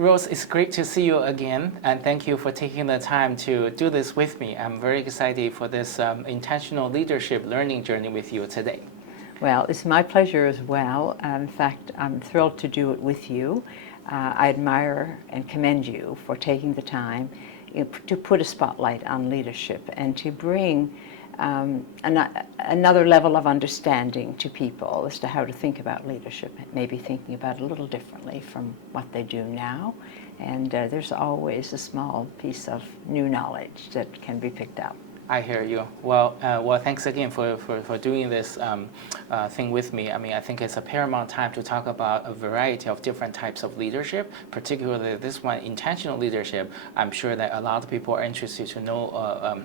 Rose, it's great to see you again, and thank you for taking the time to do this with me. I'm very excited for this intentional leadership learning journey with you today. Well, it's my pleasure as well. In fact, I'm thrilled to do it with you. I admire and commend you for taking the time to put a spotlight on leadership and to bring another level of understanding to people as to how to think about leadership, maybe thinking about it a little differently from what they do now. And there's always a small piece of new knowledge that can be picked up. I hear you. Well, thanks again for doing this thing with me. I mean, I think it's a paramount time to talk about a variety of different types of leadership, particularly this one, intentional leadership. I'm sure that a lot of people are interested to know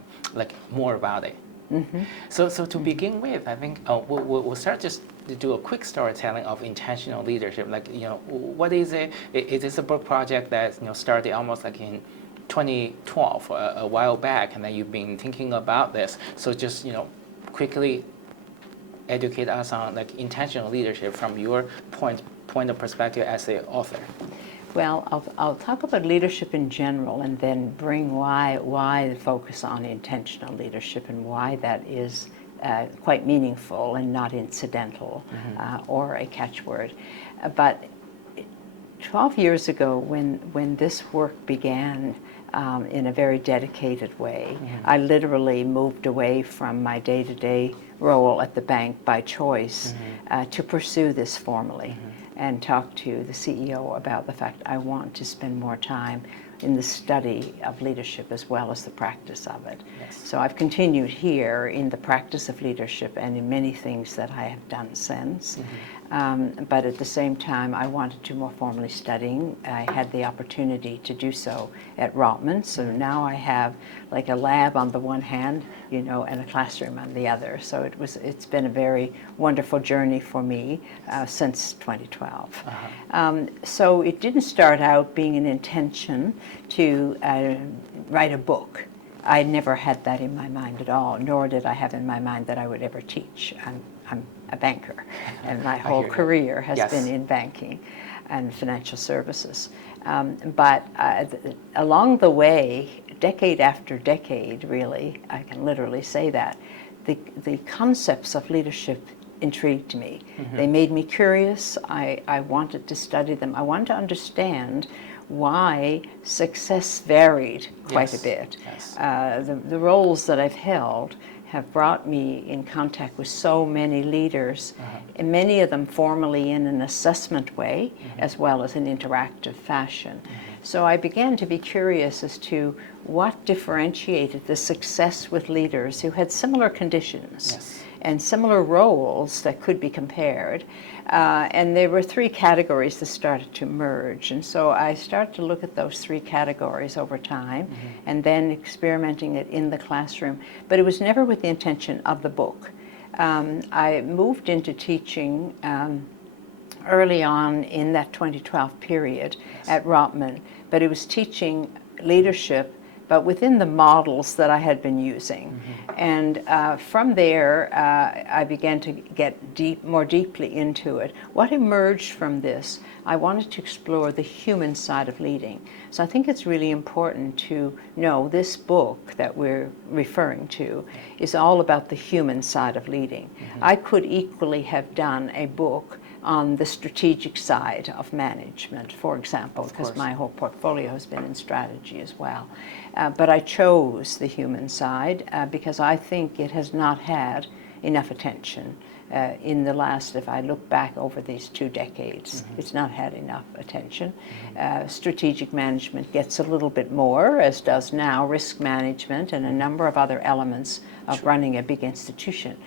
more about it. Mm-hmm. So to begin with, I think we'll start just to do a quick storytelling of intentional leadership. Like, what is it? It is a book project that started almost like in 2012, a while back, and then you've been thinking about this. So just quickly educate us on like intentional leadership from your point of perspective as the author. Well, I'll talk about leadership in general, and then bring why the focus on intentional leadership and why that is quite meaningful and not incidental, mm-hmm. Or a catchword. But 12 years ago, when this work began in a very dedicated way, mm-hmm. I literally moved away from my day-to-day role at the bank by choice, mm-hmm. To pursue this formally. Mm-hmm. And talk to the CEO about the fact I want to spend more time in the study of leadership as well as the practice of it. Yes. So I've continued here in the practice of leadership and in many things that I have done since. Mm-hmm. But at the same time, I wanted to more formally studying. I had the opportunity to do so at Rotman. So mm-hmm. now I have like a lab on the one hand, and a classroom on the other. So it's been a very wonderful journey for me since 2012. Uh-huh. So it didn't start out being an intention to write a book. I never had that in my mind at all, nor did I have in my mind that I would ever teach. I'm a banker, and my whole career has yes. been in banking and financial services. But along the way, decade after decade, really, I can literally say that, the concepts of leadership intrigued me. Mm-hmm. They made me curious. I wanted to study them. I wanted to understand why success varied quite yes. a bit. Yes. The roles that I've held have brought me in contact with so many leaders, uh-huh. and many of them formally in an assessment way, mm-hmm. as well as an interactive fashion. Mm-hmm. So I began to be curious as to what differentiated the success with leaders who had similar conditions. Yes. And similar roles that could be compared. And there were three categories that started to merge. And so I started to look at those three categories over time, mm-hmm. and then experimenting it in the classroom. But it was never with the intention of the book. I moved into teaching early on in that 2012 period yes. at Rotman, but it was teaching leadership but within the models that I had been using. Mm-hmm. And from there, I began to get more deeply into it. What emerged from this, I wanted to explore the human side of leading. So I think it's really important to know this book that we're referring to is all about the human side of leading. Mm-hmm. I could equally have done a book on the strategic side of management, for example, because my whole portfolio has been in strategy as well. But I chose the human side because I think it has not had enough attention in the last, if I look back over these 2 decades, mm-hmm. it's not had enough attention. Mm-hmm. Strategic management gets a little bit more, as does now risk management and a number of other elements of sure. running a big institution.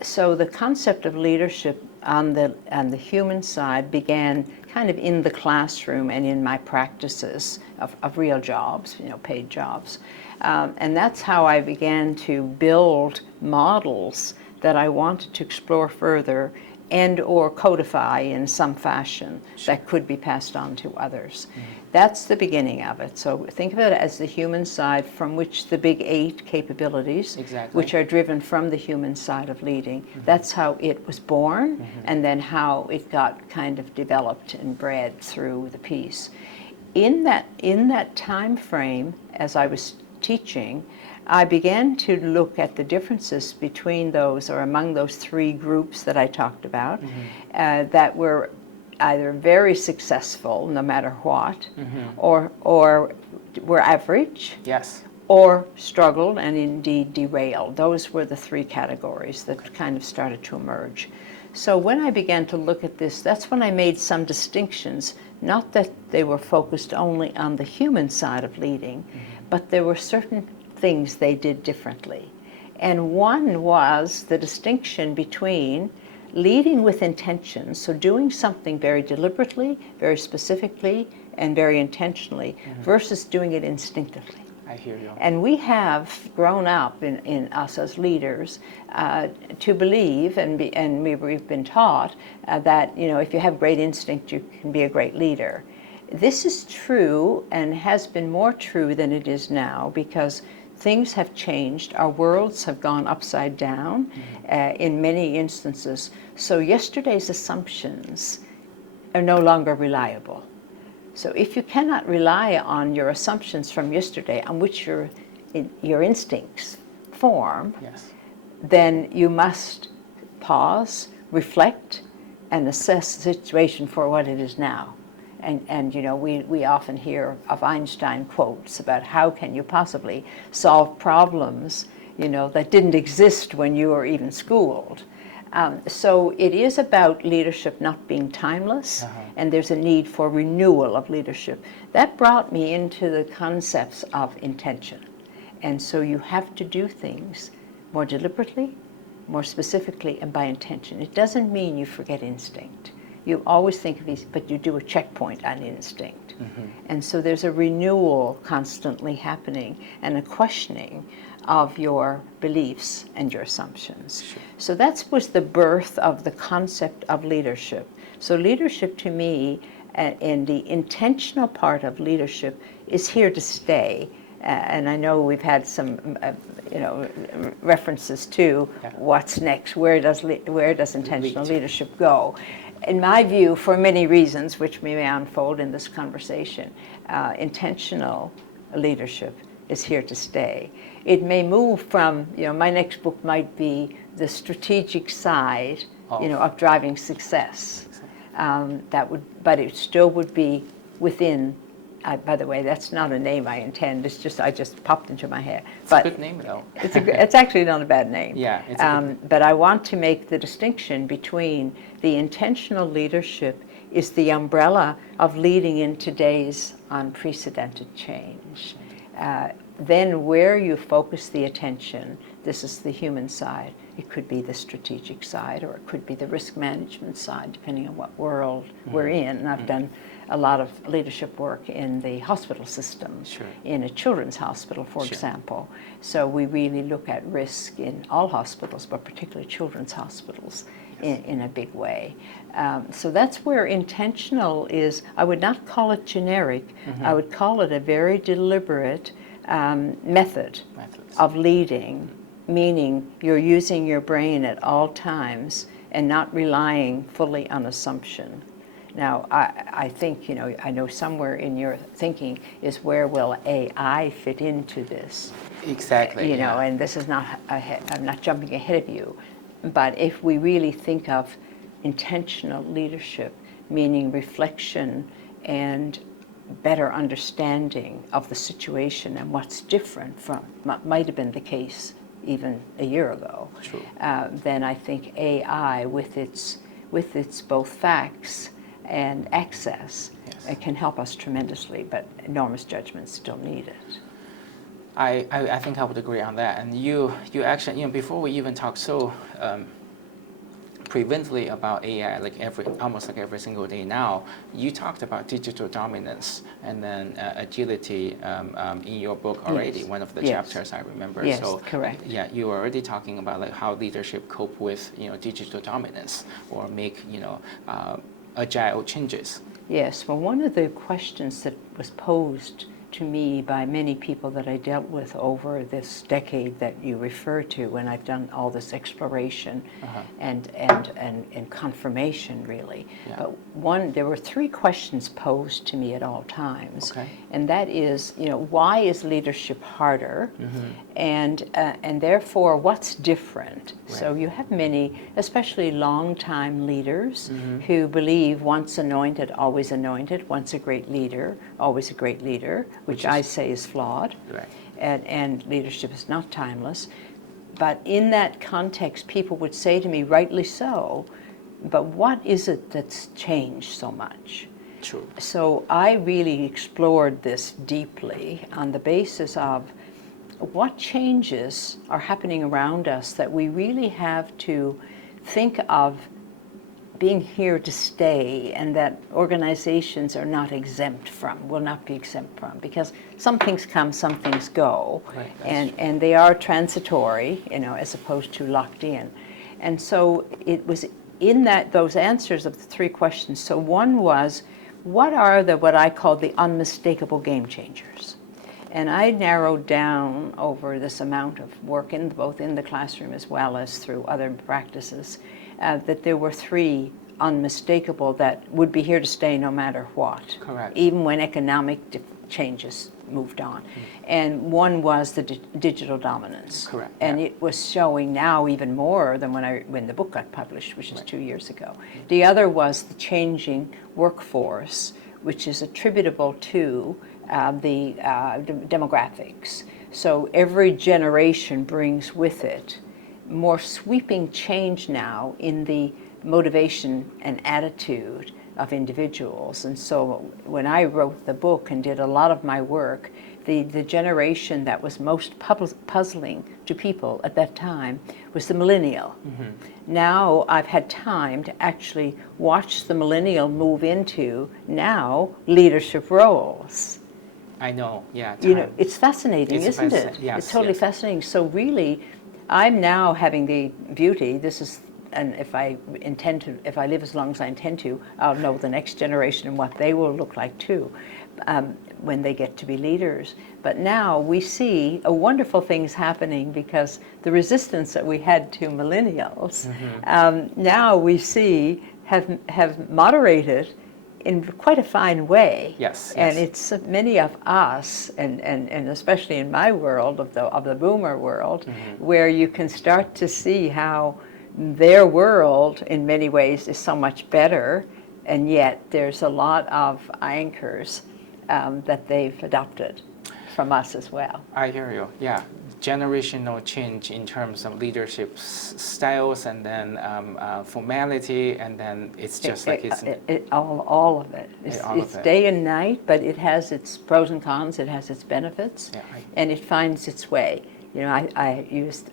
So the concept of leadership on the human side began kind of in the classroom and in my practices of real jobs, paid jobs. And that's how I began to build models that I wanted to explore further and or codify in some fashion sure. that could be passed on to others. Mm-hmm. That's the beginning of it. So think of it as the human side from which the big 8 capabilities, exactly. which are driven from the human side of leading. Mm-hmm. That's how it was born, mm-hmm. and then how it got kind of developed and bred through the piece. in that time frame, as I was teaching, I began to look at the differences between those, or among those three groups that I talked about, that were either very successful, no matter what, or were average, Yes. or struggled and indeed derailed. Those were the three categories that kind of started to emerge. So when I began to look at this, that's when I made some distinctions, not that they were focused only on the human side of leading, but there were certain things they did differently. And one was the distinction between leading with intention, so doing something very deliberately, very specifically, and very intentionally, versus doing it instinctively. I hear you. And we have grown up in us as leaders to believe, and we've been taught that if you have great instinct, you can be a great leader. This is true, and has been more true than it is now, because things have changed. Our worlds have gone upside down in many instances. So yesterday's assumptions are no longer reliable. So if you cannot rely on your assumptions from yesterday, on which your instincts form, Yes. then you must pause, reflect, and assess the situation for what it is now. And we often hear of Einstein quotes about how can you possibly solve problems that didn't exist when you were even schooled. So it is about leadership not being timeless, and there's a need for renewal of leadership. That brought me into the concepts of intention. And so you have to do things more deliberately, more specifically, and by intention. It doesn't mean you forget instinct. You always think of these, but you do a checkpoint on instinct. And so there's a renewal constantly happening, and a questioning of your beliefs and your assumptions. Sure. So that was the birth of the concept of leadership. So leadership to me, and the intentional part of leadership, is here to stay. And I know we've had some references to what's next. Where does intentional leadership go? In my view, for many reasons, which we may unfold in this conversation, intentional leadership is here to stay. It may move from, my next book might be the strategic side, of driving success. But it still would be within. By the way, that's not a name I intend. It's just I just popped into my head. It's a good name, though. It's actually not a bad name. Yeah. It's a good but I want to make the distinction between the intentional leadership is the umbrella of leading in today's unprecedented change. Then where you focus the attention, this is the human side. It could be the strategic side, or it could be the risk management side, depending on what world we're in. And I've done a lot of leadership work in the hospital system, in a children's hospital, for example. So we really look at risk in all hospitals, but particularly children's hospitals in a big way. So that's where intentional is. I would not call it generic. I would call it a very deliberate method of leading, meaning you're using your brain at all times and not relying fully on assumption. Now, I think, I know somewhere in your thinking is where will AI fit into this? Exactly. And this is not, I'm not jumping ahead of you, but if we really think of intentional leadership, meaning reflection and better understanding of the situation and what's different from what might have been the case even a year ago, then I think AI, with its both facts and access, it can help us tremendously, but enormous judgment still needed. I think I would agree on that. And you actually, before we even talk so preventively about AI, almost like every single day now, you talked about digital dominance and then agility in your book already. One of the chapters I remember. Yes, so correct. Yeah, you were already talking about how leadership cope with digital dominance or make agile changes. Yes. Well, one of the questions that was posed to me by many people that I dealt with over this decade that you refer to when I've done all this exploration and confirmation, really. Yeah. But there were three questions posed to me at all times. Okay. And that is, why is leadership harder? And therefore, what's different? Right. So you have many, especially long-time leaders who believe once anointed, always anointed, once a great leader, always a great leader, which I say is flawed. Right. And leadership is not timeless. But in that context, people would say to me, rightly so, but what is it that's changed so much? True. So I really explored this deeply on the basis of what changes are happening around us that we really have to think of being here to stay, and that organizations are not exempt from, will not be exempt from, because some things come, some things go, Right, and they are transitory, as opposed to locked in. And so it was in those answers of the three questions. So one was, what are what I call the unmistakable game changers? And I narrowed down over this amount of work, both in the classroom as well as through other practices, that there were three unmistakable that would be here to stay no matter what. Correct. Even when economic changes moved on. And one was the digital dominance. Correct. And yeah. it was showing now even more than when the book got published, which is 2 years ago. The other was the changing workforce, which is attributable to the demographics. So every generation brings with it more sweeping change now in the motivation and attitude of individuals. And so when I wrote the book and did a lot of my work, the generation that was most puzzling to people at that time was the millennial. Now I've had time to actually watch the millennial move into now leadership roles. I know, yeah. It's fascinating, isn't it? Yes, it's totally fascinating. So really, I'm now having the beauty, and if I live as long as I intend to, I'll know the next generation and what they will look like too, when they get to be leaders. But now we see wonderful things happening, because the resistance that we had to millennials, now we see have moderated in quite a fine way. Yes. And it's many of us, and especially in my world of the boomer world, where you can start to see how their world in many ways is so much better, and yet there's a lot of anchors that they've adopted from us as well. I hear you. Yeah, generational change in terms of leadership styles, and then formality, and then it's just all of it. It's day and night, but it has its pros and cons. It has its benefits, and it finds its way. I used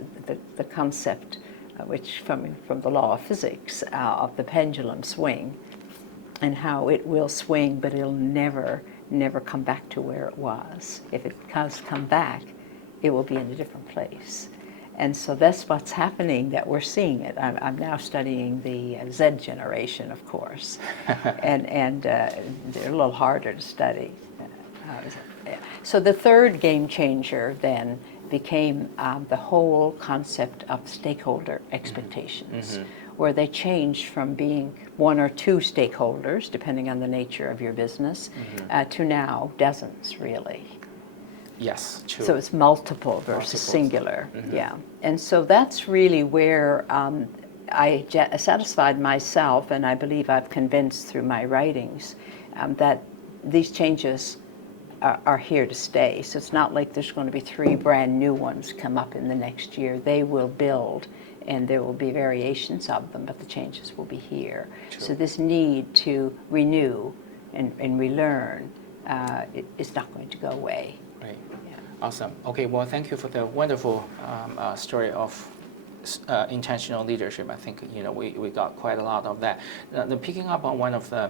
the concept, which from the law of physics, of the pendulum swing, and how it will swing, but it'll never come back to where it was. If it does come back, it will be in a different place. And so that's what's happening, that we're seeing it. I'm now studying the Z generation, of course, and they're a little harder to study. So the third game changer then became the whole concept of stakeholder expectations, where they changed from being one or two stakeholders, depending on the nature of your business, to now dozens, really. Yes, true. So it's multiple versus singular, yeah. And so that's really where I satisfied myself, and I believe I've convinced through my writings, that these changes are here to stay. So it's not like there's going to be 3 brand new ones come up in the next year. They will build, and there will be variations of them, but the changes will be here. True. So this need to renew and relearn is not going to go away. Right. Yeah. Awesome. Okay, well, thank you for the wonderful story of intentional leadership. I think we got quite a lot of that. Picking up on one of the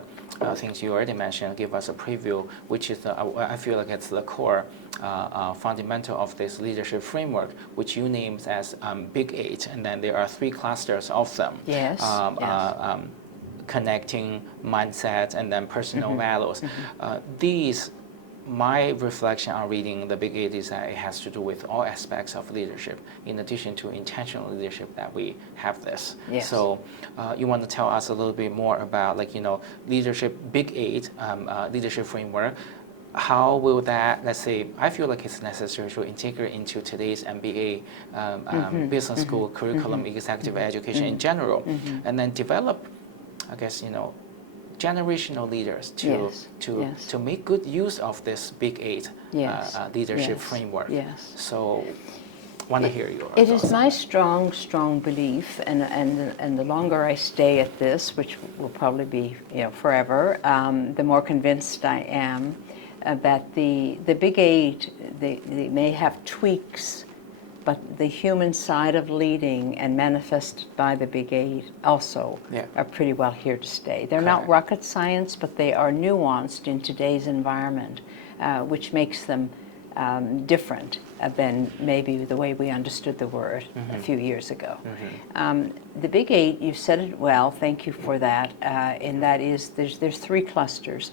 things you already mentioned, give us a preview, which is I feel like it's the core fundamental of this leadership framework, which you named as Big 8, and then there are 3 clusters of them. Yes. Connecting, mindset, and then personal values. These my reflection on reading The Big Eight is that it has to do with all aspects of leadership, in addition to intentional leadership that we have this. Yes. So you want to tell us a little bit more about, like, leadership, Big Eight, leadership framework. How will that, let's say, I feel like it's necessary to integrate into today's MBA, business school curriculum, executive education in general, and then develop, I guess, generational leaders to make good use of this Big Eight leadership framework. Yes. So, want to hear your It thoughts is on my that. strong belief, and the longer I stay at this, which will probably be forever, the more convinced I am that the Big Eight, they may have tweaks, but the human side of leading and manifested by the Big Eight also are pretty well here to stay. They're not rocket science, but they are nuanced in today's environment, which makes them different than maybe the way we understood the word a few years ago. The Big Eight, you said it well, thank you for that, and that is there's three clusters.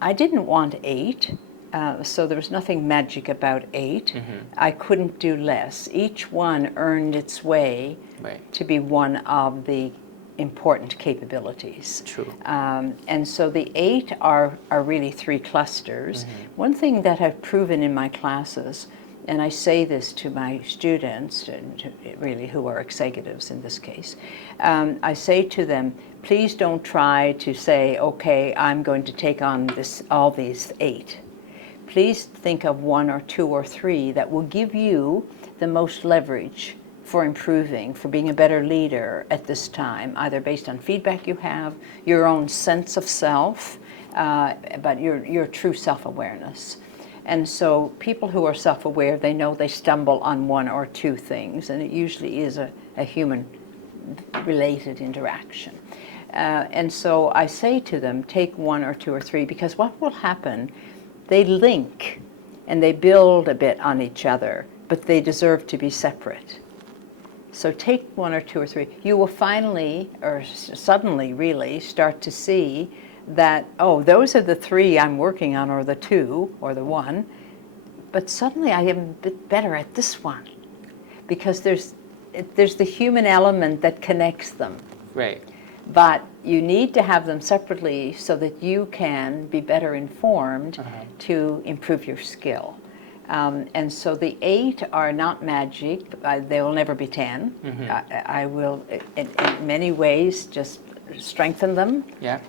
I didn't want 8, so there was nothing magic about 8. I couldn't do less. Each one earned its way to be one of the important capabilities. True. And so the 8 are really 3 clusters. One thing that I've proven in my classes, and I say this to my students, really who are executives in this case, I say to them, please don't try to say, okay, I'm going to take on all these 8. Please think of 1 or 2 or 3 that will give you the most leverage for improving, for being a better leader at this time, either based on feedback you have, your own sense of self, but your true self-awareness. And so people who are self-aware, they know they stumble on 1 or 2 things, and it usually is a human-related interaction. And so I say to them, take 1 or 2 or 3, because what will happen, they link and they build a bit on each other, but they deserve to be separate. So take 1 or 2 or 3. You will finally, or suddenly really, start to see that, oh, those are the 3 I'm working on, or the 2, or the 1, but suddenly I am a bit better at this one, because there's the human element that connects them. Right. But you need to have them separately so that you can be better informed to improve your skill. And so the 8 are not magic. They will never be 10. I will, in many ways, just strengthen them. Yeah.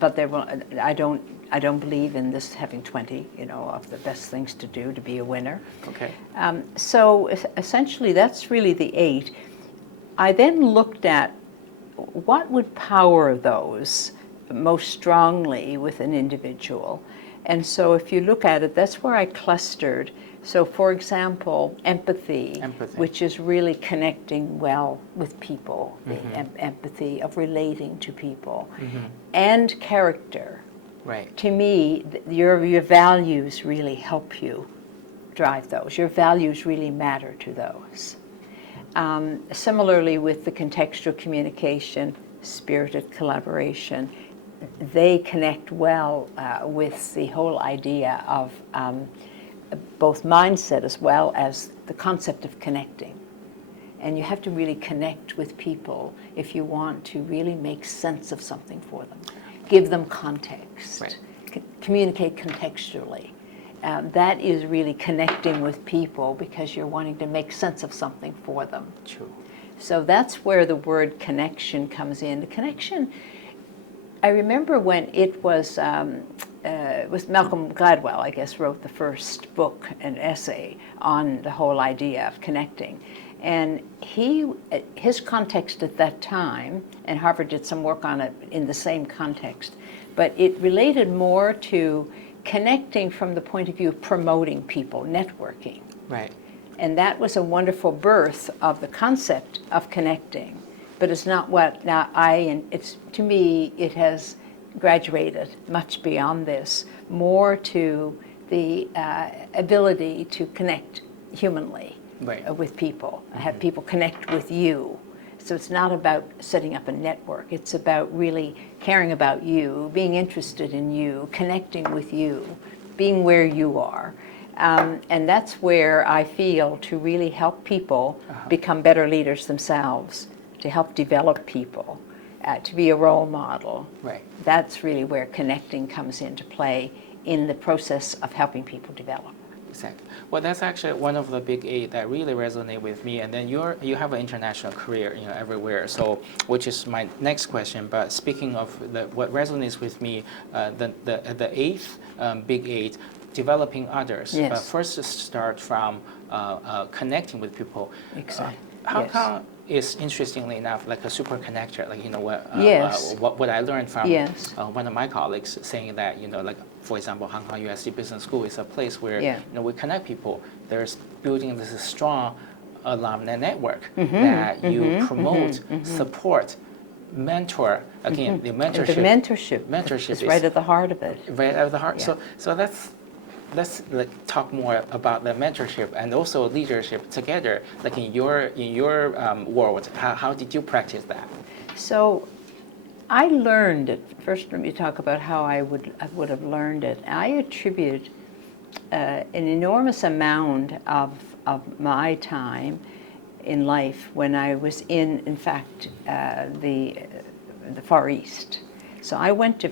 But there will. I don't believe in this having 20. Of the best things to do to be a winner. Okay. So essentially, that's really the 8. I then looked at what would power those most strongly with an individual. And so if you look at it, that's where I clustered. So for example, empathy. Which is really connecting well with people, the empathy of relating to people, and character. Right. To me, your values really help you drive those. Your values really matter to those. Similarly with the contextual communication, spirited collaboration, they connect well with the whole idea of both mindset as well as the concept of connecting. And you have to really connect with people if you want to really make sense of something for them. Give them context. Right. Communicate contextually. That is really connecting with people because you're wanting to make sense of something for them. True. So that's where the word connection comes in. The connection, I remember when it was Malcolm Gladwell, I guess, wrote the first book, an essay on the whole idea of connecting. And his context at that time, and Harvard did some work on it in the same context, but it related more to connecting from the point of view of promoting people, networking. Right. And that was a wonderful birth of the concept of connecting. But it's not what to me, it has graduated much beyond this, more to the ability to connect humanly with people, have people connect with you. So it's not about setting up a network. It's about really caring about you, being interested in you, connecting with you, being where you are. And that's where I feel to really help people become better leaders themselves, to help develop people, to be a role model. Right. That's really where connecting comes into play in the process of helping people develop. Exactly. Well, that's actually one of the big eight that really resonate with me. And then you have an international career, everywhere. So, which is my next question. But speaking of what resonates with me, the eighth big eight, developing others. Yes. But first, start from connecting with people. Exactly. How Yes. come is interestingly enough like a super connector? Like Yes. what I learned from Yes. one of my colleagues saying that like for example Hong Kong USC Business School is a place where Yeah. we connect people. There's building this strong alumni network that you promote, support, mentor. Again, the And mentorship. the mentorship is is right at the heart of it. right out of the heart. Yeah. So let's like talk more about the mentorship and also leadership together. Like in your world, how did you practice that? So I learned it. First, let me talk about how I would have learned it. I attribute an enormous amount of my time in life when I was in fact, the Far East. So I went to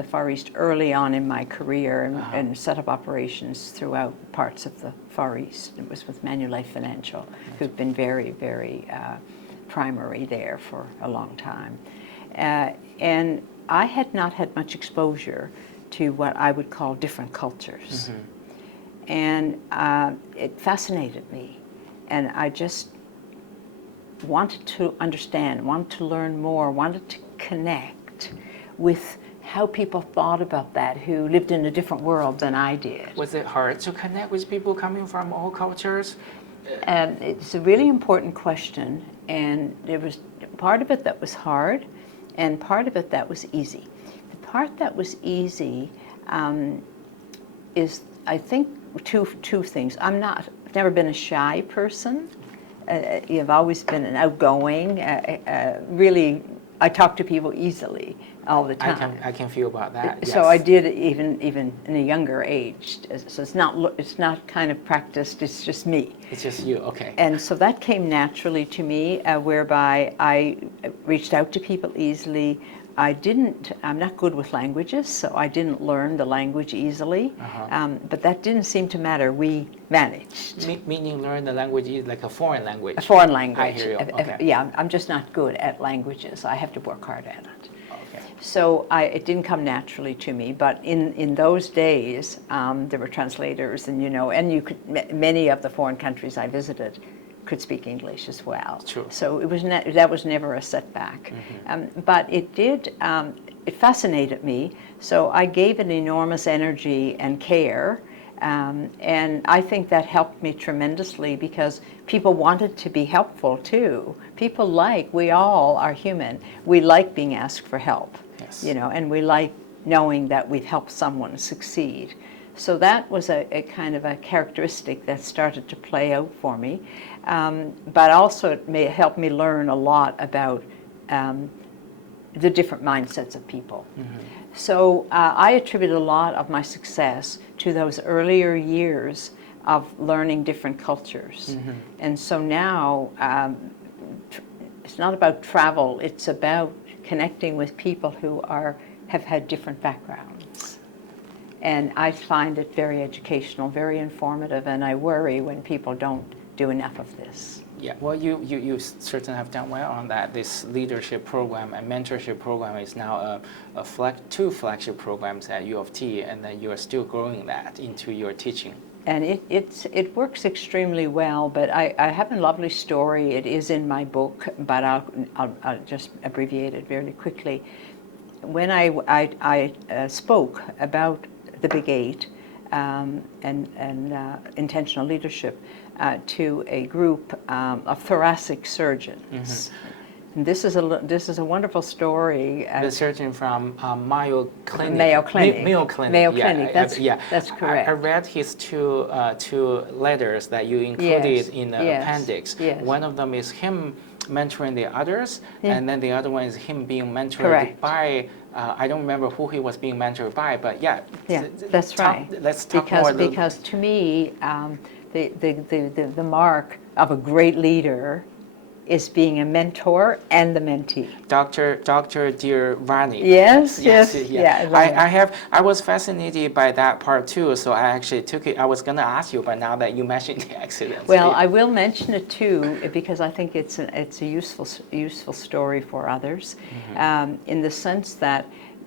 the Far East early on in my career and set up operations throughout parts of the Far East. It was with Manulife Financial, who've been very, very primary there for a long time. And I had not had much exposure to what I would call different cultures. And it fascinated me. And I just wanted to understand, wanted to learn more, wanted to connect with how people thought about that who lived in a different world than I did. Was it hard to connect with people coming from all cultures? It's a really important question, and there was part of it that was hard, and part of it that was easy. The part that was easy is, I think, two things. I've never been a shy person. I've always been an outgoing, really. I talk to people easily all the time. I can feel about that. So yes. I did even in a younger age. So it's not kind of practiced. It's just me. It's just you. Okay. And so that came naturally to me, whereby I reached out to people easily. I'm not good with languages, so I didn't learn the language easily. But that didn't seem to matter. We managed. Meaning learn the language is like a foreign language. A foreign language. I hear you. Okay. Yeah, I'm just not good at languages. I have to work hard at it. Okay. So it didn't come naturally to me. But in those days, there were translators, and and many of the foreign countries I visited could speak English as well. True. So that was never a setback. But it did, it fascinated me. So I gave it enormous energy and care. And I think that helped me tremendously because people wanted to be helpful too. People we all are human. We like being asked for help, Yes. and we like knowing that we've helped someone succeed. So that was a kind of a characteristic that started to play out for me. But also it may help me learn a lot about the different mindsets of people. So I attribute a lot of my success to those earlier years of learning different cultures. And so now it's not about travel, it's about connecting with people who have had different backgrounds. And I find it very educational, very informative, and I worry when people don't do enough of this. Yeah, well, you certainly have done well on that. This leadership program and mentorship program is now two flagship programs at U of T, and then you are still growing that into your teaching. And it works extremely well, but I have a lovely story. It is in my book, but I'll just abbreviate it very quickly. When I spoke about the Big Eight and intentional leadership to a group of thoracic surgeons. And this is a wonderful story. The surgeon from Mayo Clinic. Mayo Clinic. Mayo Clinic. Mayo Yeah, Clinic. That's correct. I read his two letters that you included Yes, in the yes, appendix. yes. One of them is him mentoring the others, and then the other one is him being mentored Correct. by, I don't remember who he was being mentored by, but yeah. Yeah, that's right. Let's talk more. Because to me, the mark of a great leader is being a mentor and the mentee. Dr. Dirvani. Yes. I was fascinated by that part too, so I actually took it. I was going to ask you, but now that you mentioned the accident. Well, I will mention it too because I think it's a useful story for others, in the sense that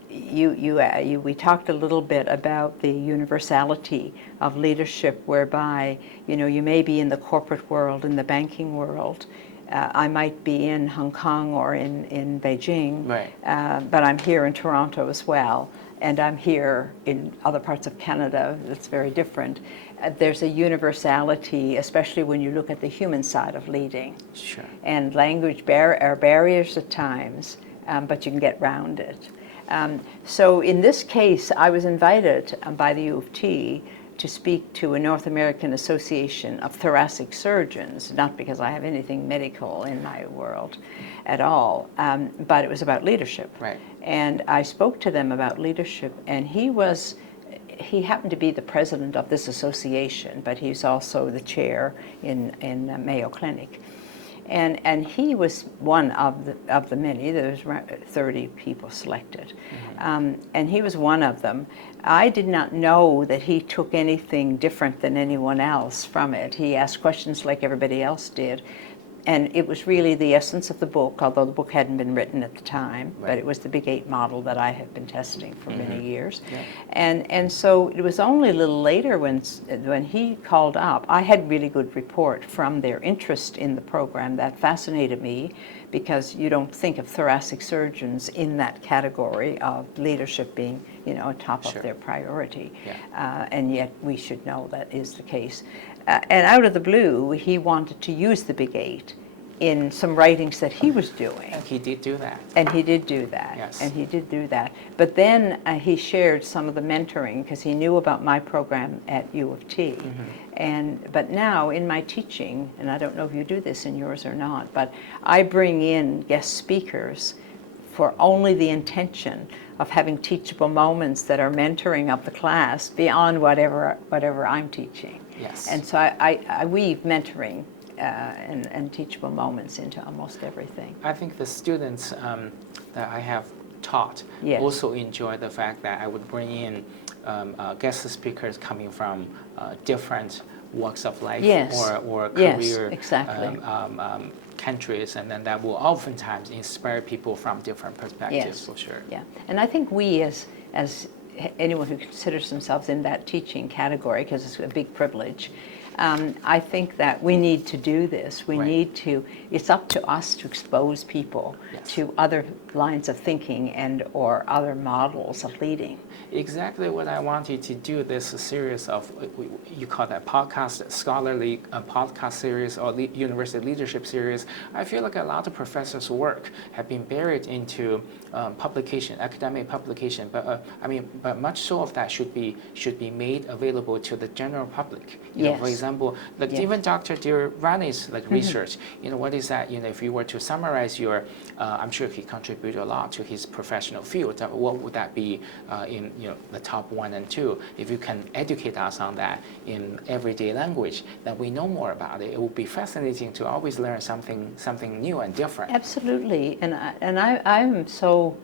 we talked a little bit about the universality of leadership, whereby you may be in the corporate world, in the banking world. I might be in Hong Kong or in Beijing, right. But I'm here in Toronto as well, and I'm here in other parts of Canada. That's very different. There's a universality, especially when you look at the human side of leading. Sure. And language are barriers at times, but you can get around it. So in this case, I was invited by the U of T to speak to a North American Association of Thoracic Surgeons, not because I have anything medical in my world at all, but it was about leadership. Right. And I spoke to them about leadership, and he happened to be the president of this association, but he's also the chair in Mayo Clinic. And he was one of the many. There was around 30 people selected, and he was one of them. I did not know that he took anything different than anyone else from it. He asked questions like everybody else did, and it was really the essence of the book, although the book hadn't been written at the time, but it was the Big 8 model that I have been testing for many years. Yeah. And so it was only a little later when he called up. I had really good report from their interest in the program. That fascinated me, because you don't think of thoracic surgeons in that category of leadership being, top of their priority. Yeah. And yet we should know that is the case. And out of the blue, he wanted to use the Big 8 in some writings that he was doing. And he did do that. And he did do that. Yes. And he did do that. But then he shared some of the mentoring, because he knew about my program at U of T. But now in my teaching, and I don't know if you do this in yours or not, but I bring in guest speakers for only the intention of having teachable moments that are mentoring of the class beyond whatever I'm teaching. Yes. And so I weave mentoring and teachable moments into almost everything. I think the students that I have taught also enjoy the fact that I would bring in guest speakers coming from different walks of life or career countries, and then that will oftentimes inspire people from different perspectives, for sure. Yeah, and I think we as anyone who considers themselves in that teaching category, because it's a big privilege, I think that we need to do this. We need to, it's up to us to expose people to other lines of thinking and or other models of leading. Exactly what I wanted to do, this series of, you call that podcast, scholarly podcast series or university leadership series. I feel like a lot of professors' work have been buried into publication, academic publication, but much so of that should be made available to the general public. You know, for example, like even Dr. Dirvani's research. What is that? If you were to summarize your, I'm sure he contributed a lot to his professional field. What would that be in the top 1 and 2? If you can educate us on that in everyday language, then we know more about it. It would be fascinating to always learn something new and different. Absolutely, and I'm so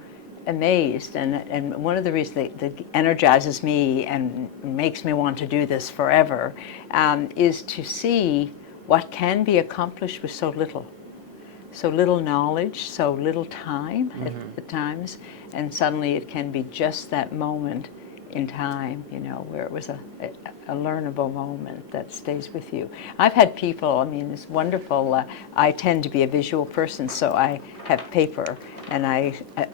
amazed, and one of the reasons that energizes me and makes me want to do this forever is to see what can be accomplished with so little knowledge, so little time at times, and suddenly it can be just that moment in time, where it was a learnable moment that stays with you. I've had people, it's wonderful. I tend to be a visual person, so I have paper, and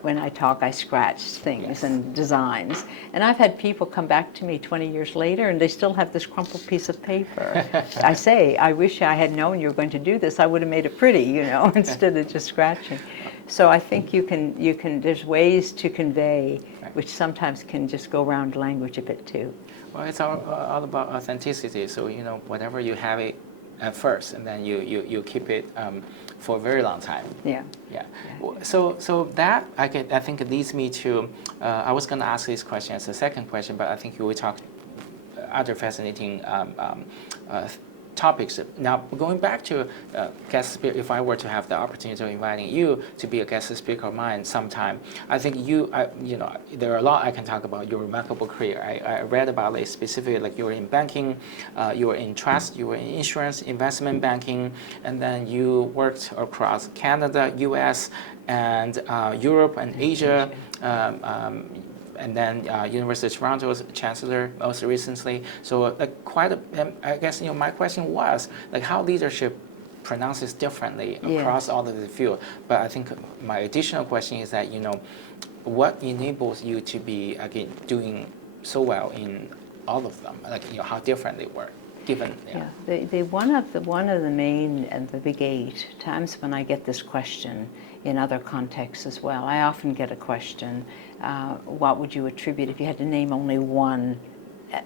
when I talk, I scratch things and designs. And I've had people come back to me 20 years later, and they still have this crumpled piece of paper. I say, I wish I had known you were going to do this. I would have made it pretty, instead of just scratching. So I think you can. There's ways to convey, which sometimes can just go around language a bit too. Well, it's all about authenticity. So whatever you have it at first, and then you keep it for a very long time. Yeah. Yeah. So that I think it leads me to I was going to ask this question as a second question, but I think you will talk other fascinating topics. Now, going back to guest speaker, if I were to have the opportunity of inviting you to be a guest speaker of mine sometime, I think there are a lot I can talk about your remarkable career. I read about it specifically, like you were in banking, you were in trust, you were in insurance, investment banking, and then you worked across Canada, U.S., and Europe and Asia. And then University of Toronto's Chancellor most recently. So I guess my question was like how leadership pronounces differently across all of the field. But I think my additional question is that what enables you to be again doing so well in all of them? Like how different they were. Given one of the main and the big 8 times when I get this question in other contexts as well, I often get a question, what would you attribute if you had to name only one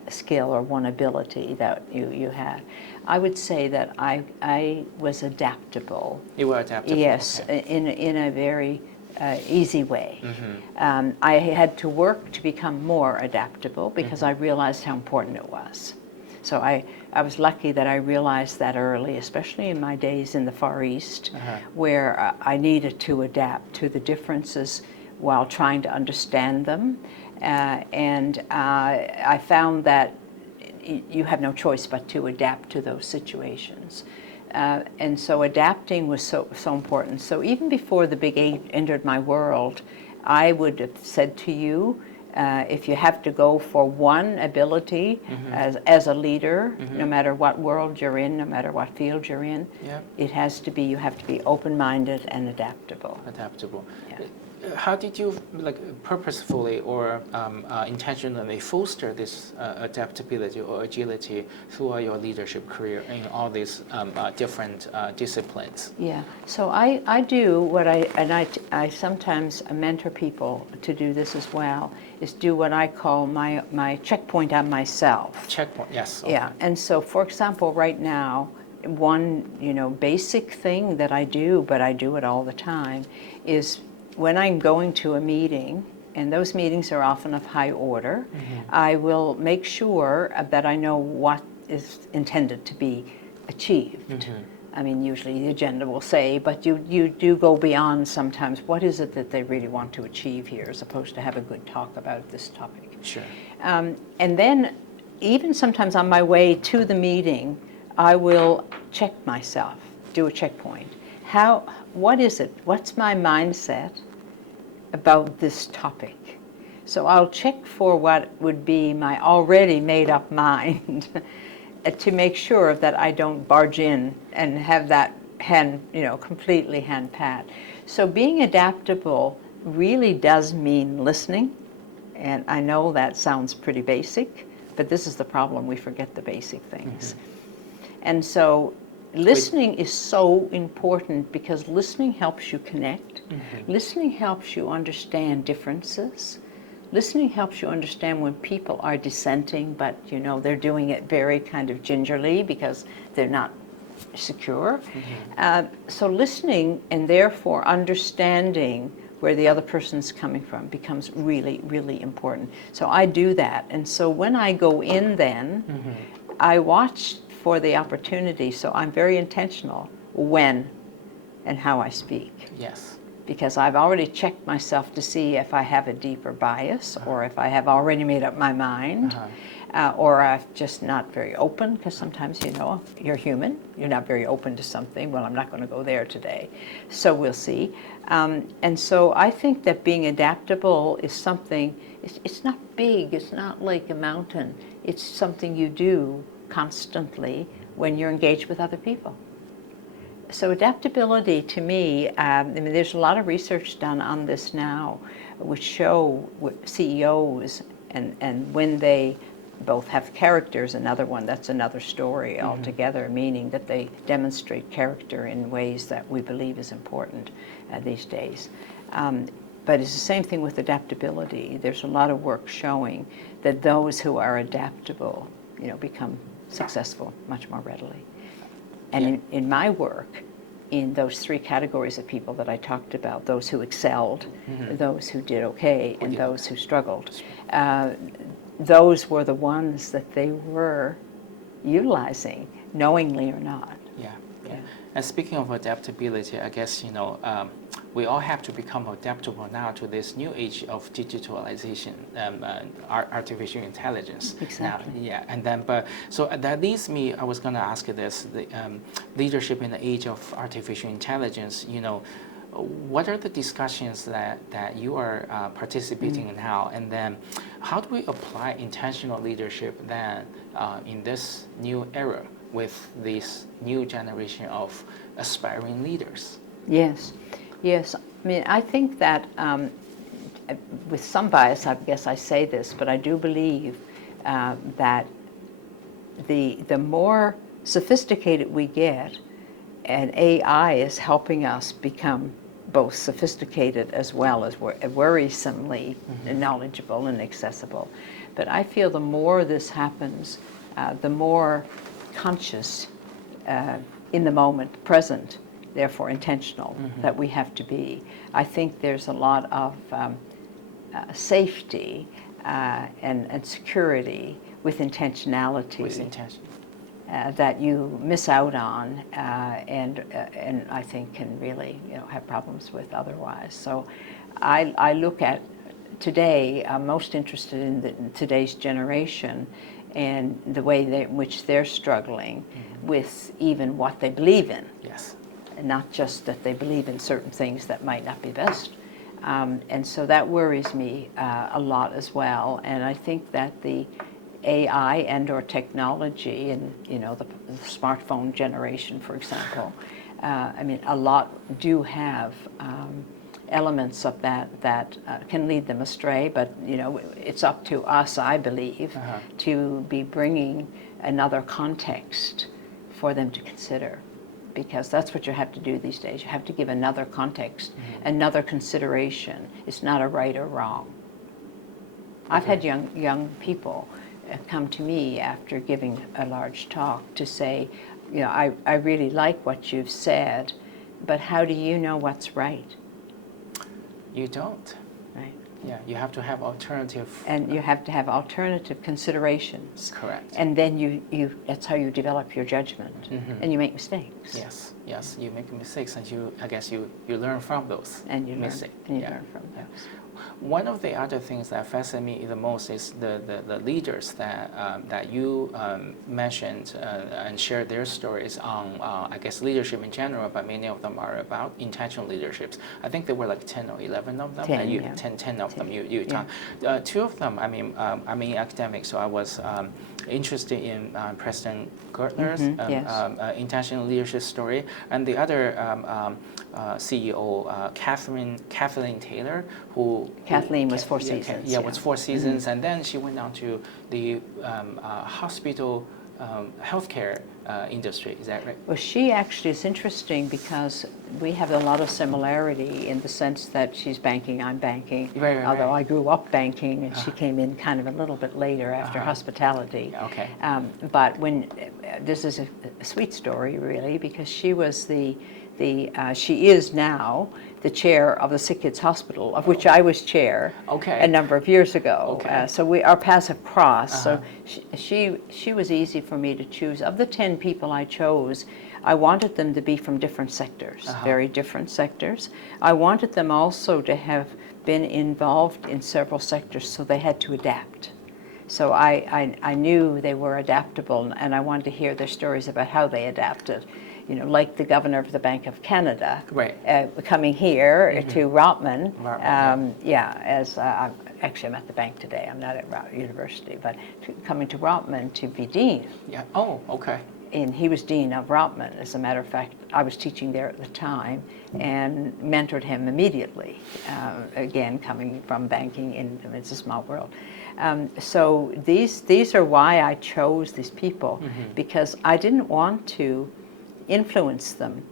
skill or one ability that you had? I would say that I was adaptable. You were adaptable. Yes, okay. in a very easy way. Mm-hmm. I had to work to become more adaptable because I realized how important it was. So I was lucky that I realized that early, especially in my days in the Far East, where I needed to adapt to the differences while trying to understand them. And I found that you have no choice but to adapt to those situations. And so adapting was so important. So even before the Big 8 entered my world, I would have said to you, if you have to go for one ability as a leader, no matter what world you're in, no matter what field you're in, you have to be open-minded and adaptable. Adaptable. Yeah. How did you purposefully or intentionally foster this adaptability or agility throughout your leadership career in all these different disciplines? Yeah, so I do what I sometimes mentor people to do this as well, is do what I call my checkpoint on myself. Checkpoint, yes. Okay. Yeah, and so for example, right now, one basic thing that I do, but I do it all the time, is when I'm going to a meeting, and those meetings are often of high order, I will make sure that I know what is intended to be achieved. I mean, usually the agenda will say, but you do go beyond sometimes. What is it that they really want to achieve here, as opposed to have a good talk about this topic? Sure. And then, even sometimes on my way to the meeting, I will check myself, do a checkpoint. What is it? What's my mindset about this topic? So I'll check for what would be my already made up mind to make sure that I don't barge in and have that completely hand pat. So being adaptable really does mean listening, and I know that sounds pretty basic, but this is the problem, we forget the basic things. And so listening is so important because listening helps you connect. Listening helps you understand differences. Listening helps you understand when people are dissenting, but they're doing it very kind of gingerly because they're not secure. So listening and therefore understanding where the other person's coming from becomes really, really important. So I do that. And so when I go in then, I watch for the opportunity. So I'm very intentional when and how I speak. Yes. Because I've already checked myself to see if I have a deeper bias or if I have already made up my mind or I'm just not very open, because sometimes, you're human. You're not very open to something. Well, I'm not going to go there today. So we'll see. And so I think that being adaptable is something, it's not big. It's not like a mountain. It's something you do constantly when you're engaged with other people. So adaptability to me, there's a lot of research done on this now, which show CEOs and when they both have characters, that's another story altogether, meaning that they demonstrate character in ways that we believe is important these days. But it's the same thing with adaptability. There's a lot of work showing that those who are adaptable, become successful much more readily. And Yeah. in my work, in those three categories of people that I talked about, those who excelled, those who did okay, and those who struggled, those were the ones that they were utilizing, knowingly or not. Yeah, yeah. And speaking of adaptability, I guess, we all have to become adaptable now to this new age of digitalization, artificial intelligence. Exactly. Now, yeah, and then, so that leads me, I was going to ask you this, the leadership in the age of artificial intelligence, what are the discussions that you are participating in now? And then how do we apply intentional leadership then in this new era with this new generation of aspiring leaders? Yes, yes. I mean, I think that with some bias, I guess I say this, but I do believe that the more sophisticated we get, and AI is helping us become both sophisticated as well as worrisomely knowledgeable and accessible. But I feel the more this happens, the more conscious, in the moment, present, therefore intentional, that we have to be. I think there's a lot of safety and security with intentionality. With intention. That you miss out on, and I think can really have problems with otherwise. So, I look at today. I'm most interested in today's generation and the way in which they're struggling with even what they believe in. Yes. And not just that they believe in certain things that might not be best. And so that worries me a lot as well. And I think that the AI and or technology and the smartphone generation, for example, I mean, a lot do have elements of that can lead them astray, but it's up to us, I believe, to be bringing another context for them to consider, because that's what you have to do these days. You have to give another context, another consideration. It's not a right or wrong. I've had young people come to me after giving a large talk to say, I really like what you've said, but how do you know what's right? You don't. Right. Yeah, you have to have alternative. And you have to have alternative considerations. Correct. And then you that's how you develop your judgment. And you make mistakes. Yes, yes, you make mistakes, and I guess you learn from those And you mistakes. learn from those. One of the other things that fascinate me the most is the leaders that you mentioned and shared their stories on, I guess, leadership in general, but many of them are about intentional leaderships. I think there were like 10 or 11 of them. 10, you, yeah. 10 of them you talked. Two of them, I'm in academics, so I was interested in President Gertler's intentional leadership story, and the other CEO, Kathleen Taylor, Kathleen was Four Seasons. Yeah, was Four Seasons, and then she went on to the hospital healthcare industry. Is that right? Well, she actually is interesting because we have a lot of similarity in the sense that she's banking, I'm banking. Right, although right. I grew up banking, and she came in kind of a little bit later after hospitality. Okay. But this is a sweet story, really, because she was she is now the chair of the Sick Kids Hospital, of which I was chair a number of years ago. Okay. So our paths have crossed. So she was easy for me to choose. Of the 10 people I chose, I wanted them to be from different sectors, very different sectors. I wanted them also to have been involved in several sectors, so they had to adapt. So I knew they were adaptable, and I wanted to hear their stories about how they adapted. Like the governor of the Bank of Canada, coming here to Rotman. Actually, I'm at the bank today. I'm not at University, but coming to Rotman to be dean. Yeah. Oh, okay. And he was dean of Rotman. As a matter of fact, I was teaching there at the time and mentored him immediately. Again, coming from banking, it's a small world. So these are why I chose these people, because I didn't want to influence them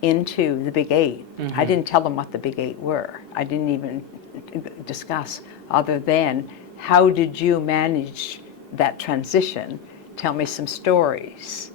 into the Big Eight. I didn't tell them what the Big Eight were. I didn't even discuss, other than how did you manage that transition? Tell me some stories.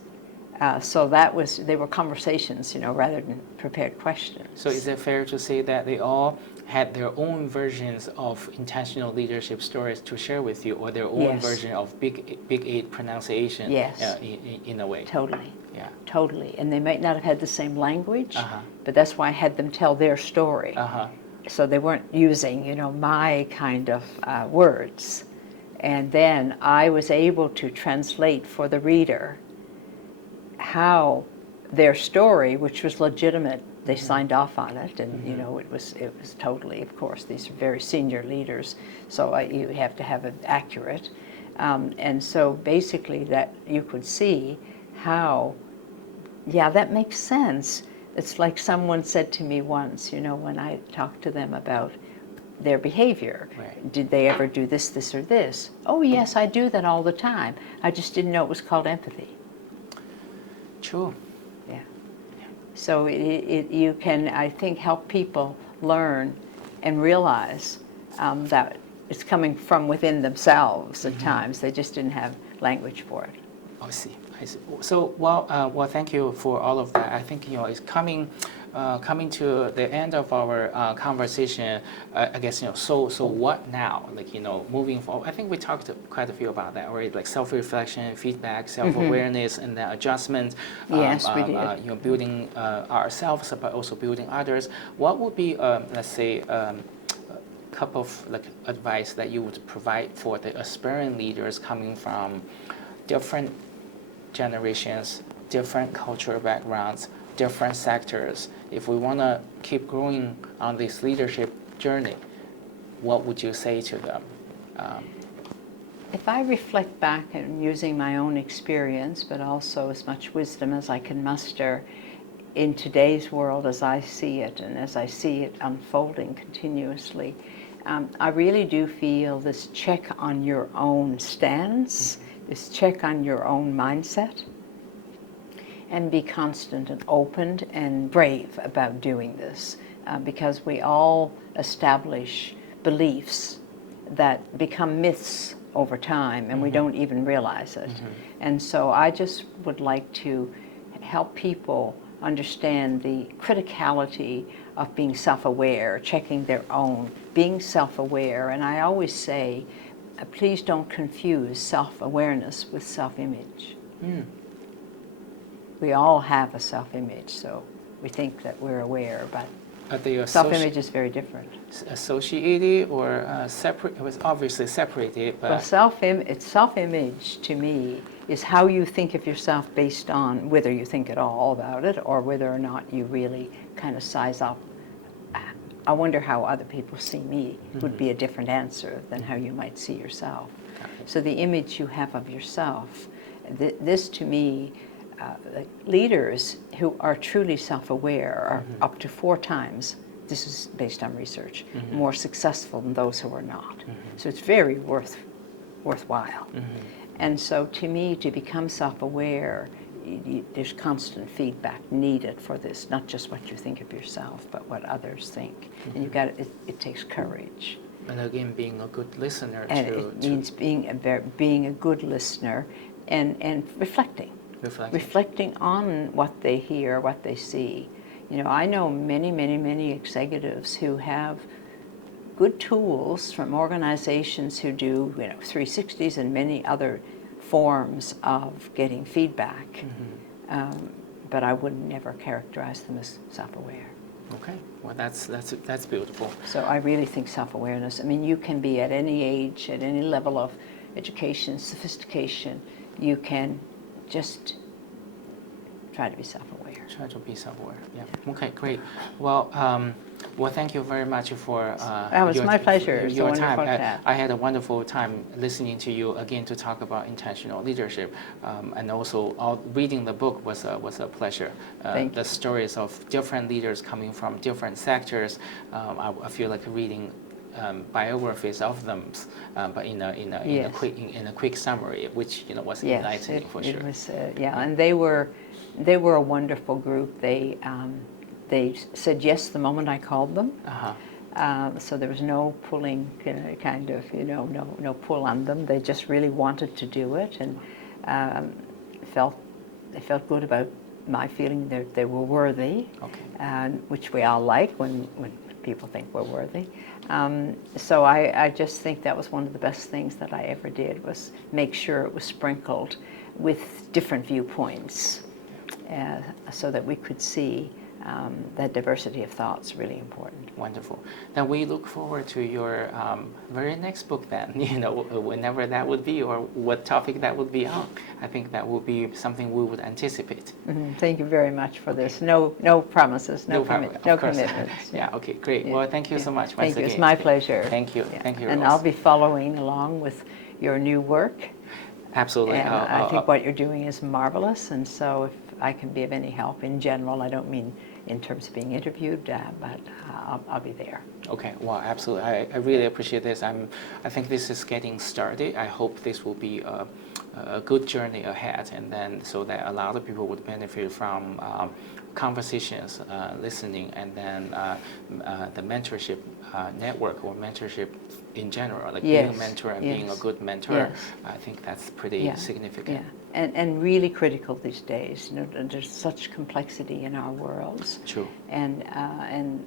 So they were conversations, rather than prepared questions. So is it fair to say that they all had their own versions of intentional leadership stories to share with you, or their own Yes. version of Big Eight pronunciation? Yes. In a way. Totally. Yeah. Totally. And they might not have had the same language, Uh-huh. but that's why I had them tell their story. Uh-huh. So they weren't using, my kind of words. And then I was able to translate for the reader how their story, which was legitimate, they signed off on it, and it was totally, of course, these are very senior leaders, so you have to have it accurate. And so basically that you could see how, yeah, that makes sense. It's like someone said to me once, when I talked to them about their behavior. Right. Did they ever do this, this, or this? Oh, yes, I do that all the time. I just didn't know it was called empathy. True. Yeah. So you can, I think, help people learn and realize that it's coming from within themselves at times. They just didn't have language for it. I see. So, well, thank you for all of that. I think it's coming to the end of our conversation. I guess So what now? Like moving forward. I think we talked quite a few about that already. Like self-reflection, feedback, self-awareness, and then adjustment. Yes, we did. Building ourselves, but also building others. What would be, let's say, a couple of advice that you would provide for the aspiring leaders coming from different generations, different cultural backgrounds, different sectors? If we want to keep growing on this leadership journey, what would you say to them? If I reflect back and using my own experience, but also as much wisdom as I can muster in today's world as I see it and as I see it unfolding continuously, I really do feel this check on your own stance, this check on your own mindset, and be constant and open and brave about doing this, because we all establish beliefs that become myths over time, and we don't even realize it. And so I just would like to help people understand the criticality of being self-aware, checking their own, being self-aware. And I always say, please don't confuse self-awareness with self-image. We all have a self-image, so we think that we're aware, but self-image is very different. Associated or separate? It was obviously separated, but well, self-image to me is how you think of yourself based on whether you think at all about it or whether or not you really kind of size up. I wonder how other people see me would be a different answer than how you might see yourself. So the image you have of yourself, this to me, leaders who are truly self-aware are up to 4 times, this is based on research, more successful than those who are not. So it's very worthwhile. And so to me, to become self-aware, there's constant feedback needed for this, not just what you think of yourself, but what others think. And it takes courage. And again, being a good listener. And it means being a good listener and reflecting on what they hear, what they see. I know many executives who have good tools from organizations who do 360s and many other forms of getting feedback, but I would never characterize them as self-aware. Okay, well that's beautiful. So I really think self-awareness. I mean, you can be at any age, at any level of education, sophistication. You can just try to be self-aware. Try to be self-aware. Yeah. Okay, great. Well, thank you very much for it was my pleasure. Your time. I had a wonderful time listening to you again to talk about intentional leadership, and also reading the book was a pleasure. The stories of different leaders coming from different sectors. I feel like reading biographies of them, but in a quick summary, which was enlightening for sure. It was, and they were a wonderful group. They said yes the moment I called them. So there was no pulling, no pull on them. They just really wanted to do it and felt they felt good about my feeling that they were worthy, Okay. which we all like when people think we're worthy. So I just think that was one of the best things that I ever did, was make sure it was sprinkled with different viewpoints, so that we could see that diversity of thought is really important. Wonderful. Then we look forward to your very next book then, whenever that would be or what topic that would be on. I think that would be something we would anticipate. Mm-hmm. Thank you very much for this. No promises, no commitments. Yeah, okay, great. Yeah. Well, thank you so much Thank once you. again. It's my pleasure. Thank you. Yeah. Thank you, And Rose. I'll be following along with your new work. Absolutely. And I think what you're doing is marvelous, and so if I can be of any help in general, I don't mean in terms of being interviewed, but I'll be there. Okay, well, absolutely. I really appreciate this. I think this is getting started. I hope this will be a good journey ahead, and then so that a lot of people would benefit from conversations, listening, and then the mentorship network or mentorship in general, like being a mentor and being a good mentor. I think that's pretty significant. Yeah. And really critical these days. There's such complexity in our worlds. True. And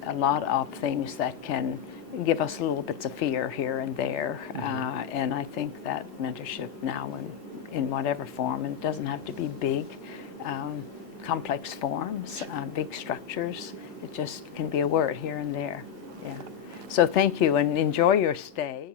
a lot of things that can give us little bits of fear here and there. And I think that mentorship now, in whatever form, and it doesn't have to be big, complex forms, big structures. It just can be a word here and there. Yeah. So thank you, and enjoy your stay.